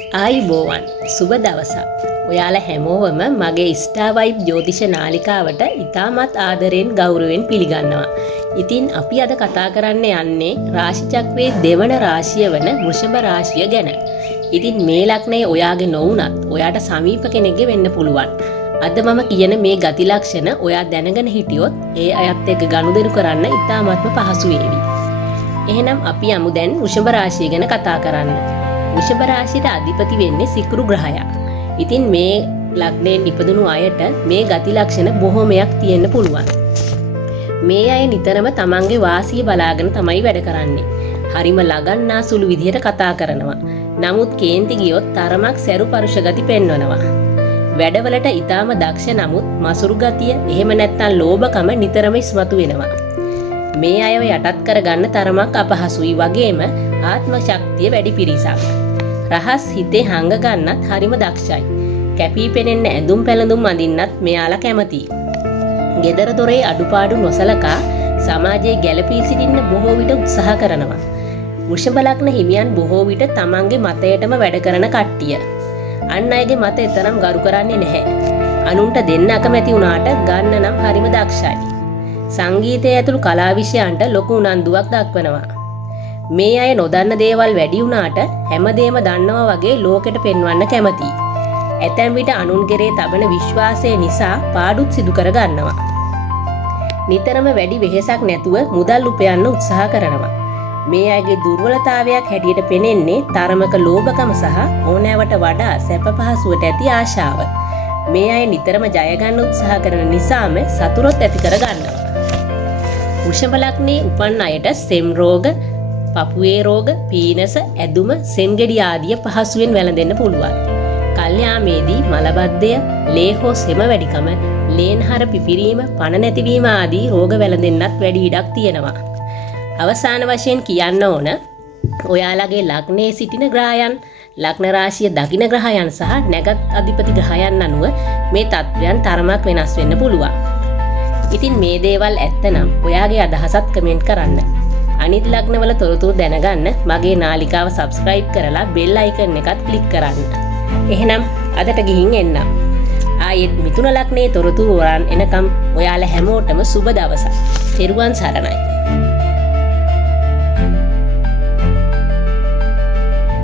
ආයුබෝවන් සුබ දවසක්. ඔයාලා හැමෝවම මගේ ස්ටාර් වයිබ් ජ්‍යොතිෂ නාලිකාවට ඉතාමත් ආදරෙන් ගෞරවයෙන් පිළිගන්නවා. ඉතින් අපි අද කතා කරන්න යන්නේ රාශි චක්‍රයේ දෙවන රාශිය වන වෘෂභ රාශිය ගැන. ඉතින් මේ ලග්නය ඔයාගේ නොවුනත් ඔයාට සමීප කෙනෙක්ගේ වෙන්න පුළුවන්. අද මම කියන මේ ගති ලක්ෂණ ඔයා දැනගෙන හිටියොත් ඒ අයත් එක්ක ගනුදෙනු කරන්න ඉතාමත්ම පහසු වේවි. එහෙනම් අපි යමු දැන් වෘෂභ රාශිය ගැන කතා කරන්න. වෘෂභ රාශියට අධිපති වෙන්නේ සිකුරු ග්‍රහයා. ඉතින් මේ ලග්නයෙන් ඉපදුණු අයට මේ ගති ලක්ෂණ බොහෝමයක් තියෙන්න පුළුවන්. මේ අය නිතරම තමන්ගේ වාසිය බලාගෙන තමයි වැඩ කරන්නේ. හරිම ලගන්නා සුළු විදිහට කතා කරනවා. නමුත් කේන්ති ගියොත් තරමක් සැරු පරුෂ ගති පෙන්වනවා. වැඩවලට ඊටාම දක්ෂ නමුත් මසුරු ගතිය එහෙම නැත්නම් ලෝභකම නිතරම ඉස්මතු වෙනවා. මේ අයව යටත් කරගන්න තරමක් අපහසුයි වගේම ආත්ම ශක්තිය වැඩි පිරිසක්. රහස් හිතේ හංග ගන්නත් හරිම දක්ෂයි. කැපී පෙනෙන්න ඇඳුම් පැළඳුම් අඳින්නත් මෙයාලා කැමතියි. ගෙදර දොරේ අඩුපාඩු නොසලකා සමාජයේ ගැළපී සිටින්න බොහෝ විට උත්සාහ කරනවා. වෘෂභ ලග්න හිමියන් බොහෝ විට තමන්ගේ මතයටම වැඩ කරන කට්ටිය. අන් අයගේ මත එතරම් ගරු කරන්නේ නැහැ. අනුන්ට දෙන්න අකමැති වුණාට ගන්න නම් හරිම දක්ෂයි. සංගීතය ඇතුළු කලා විෂයන්ට ලොකු උනන්දුවක් දක්වනවා. මේ අය නොදන්න දේවල් වැඩි වුණාට හැමදේම දන්නවා වගේ ලෝකෙට පෙන්වන්න කැමතියි. ඇතැම් විට අනුන් කෙරේ තබන විශ්වාසය නිසා පාඩුත් සිදු කර ගන්නවා. නිතරම වැඩි වෙහෙසක් නැතුව මුදල් උපයන්න උත්සාහ කරනවා. මේ අයගේ දුර්වලතාවයක් හැටියට පෙනෙන්නේ තරමක ලෝභකම සහ ඕනෑවට වඩා සැප පහසුවට ඇති ආශාව. මේ අය නිතරම ජය ගන්න උත්සාහ කරන නිසාම සතුටක් ඇති කර ගන්නවා. වෘෂභ ලග්නයේ උපන් අයට සෙම් රෝග, පපුවේ රෝග, පීනස, ඇදුම, සෙම්ගෙඩි ආදිය පහසුවෙන් වැළඳෙන්න පුළුවන්. කල්යාමේදී මලබද්ධය, ලේ හෝ සෙම වැඩිකම, ලේන්හර පිපිරීම, පණ නැතිවීම ආදී රෝග වැළඳෙන්නත් වැඩි ඉඩක් තියෙනවා. අවසාන වශයෙන් කියන්න ඕන ඔයාලගේ ලග්නයේ සිටින ග්‍රහයන්, ලග්න රාශිය දකින ග්‍රහයන් සහ නැගත් අධිපති ග්‍රහයන් අනුව මේ තත්ත්වයන් තරමක් වෙනස් වෙන්න පුළුවන්. ඉතින් මේ දේවල් ඇත්තනම් ඔයාගේ අදහසත් කමෙන්ට් කරන්න. අනිත් ලග්නවල තොරතුරු දැනගන්න මගේ නාලිකාව සබ්ස්ක්‍රයිබ් කරලා බෙල් අයිකන් එකත් ක්ලික් කරන්න. එහෙනම් අදට ගිහින් එන්නම්. ආයෙත් මිථුන ලග්නයේ තොරතුරු වරන් එනකම් ඔයාලා හැමෝටම සුබ දවසක්. තෙරුවන් සරණයි.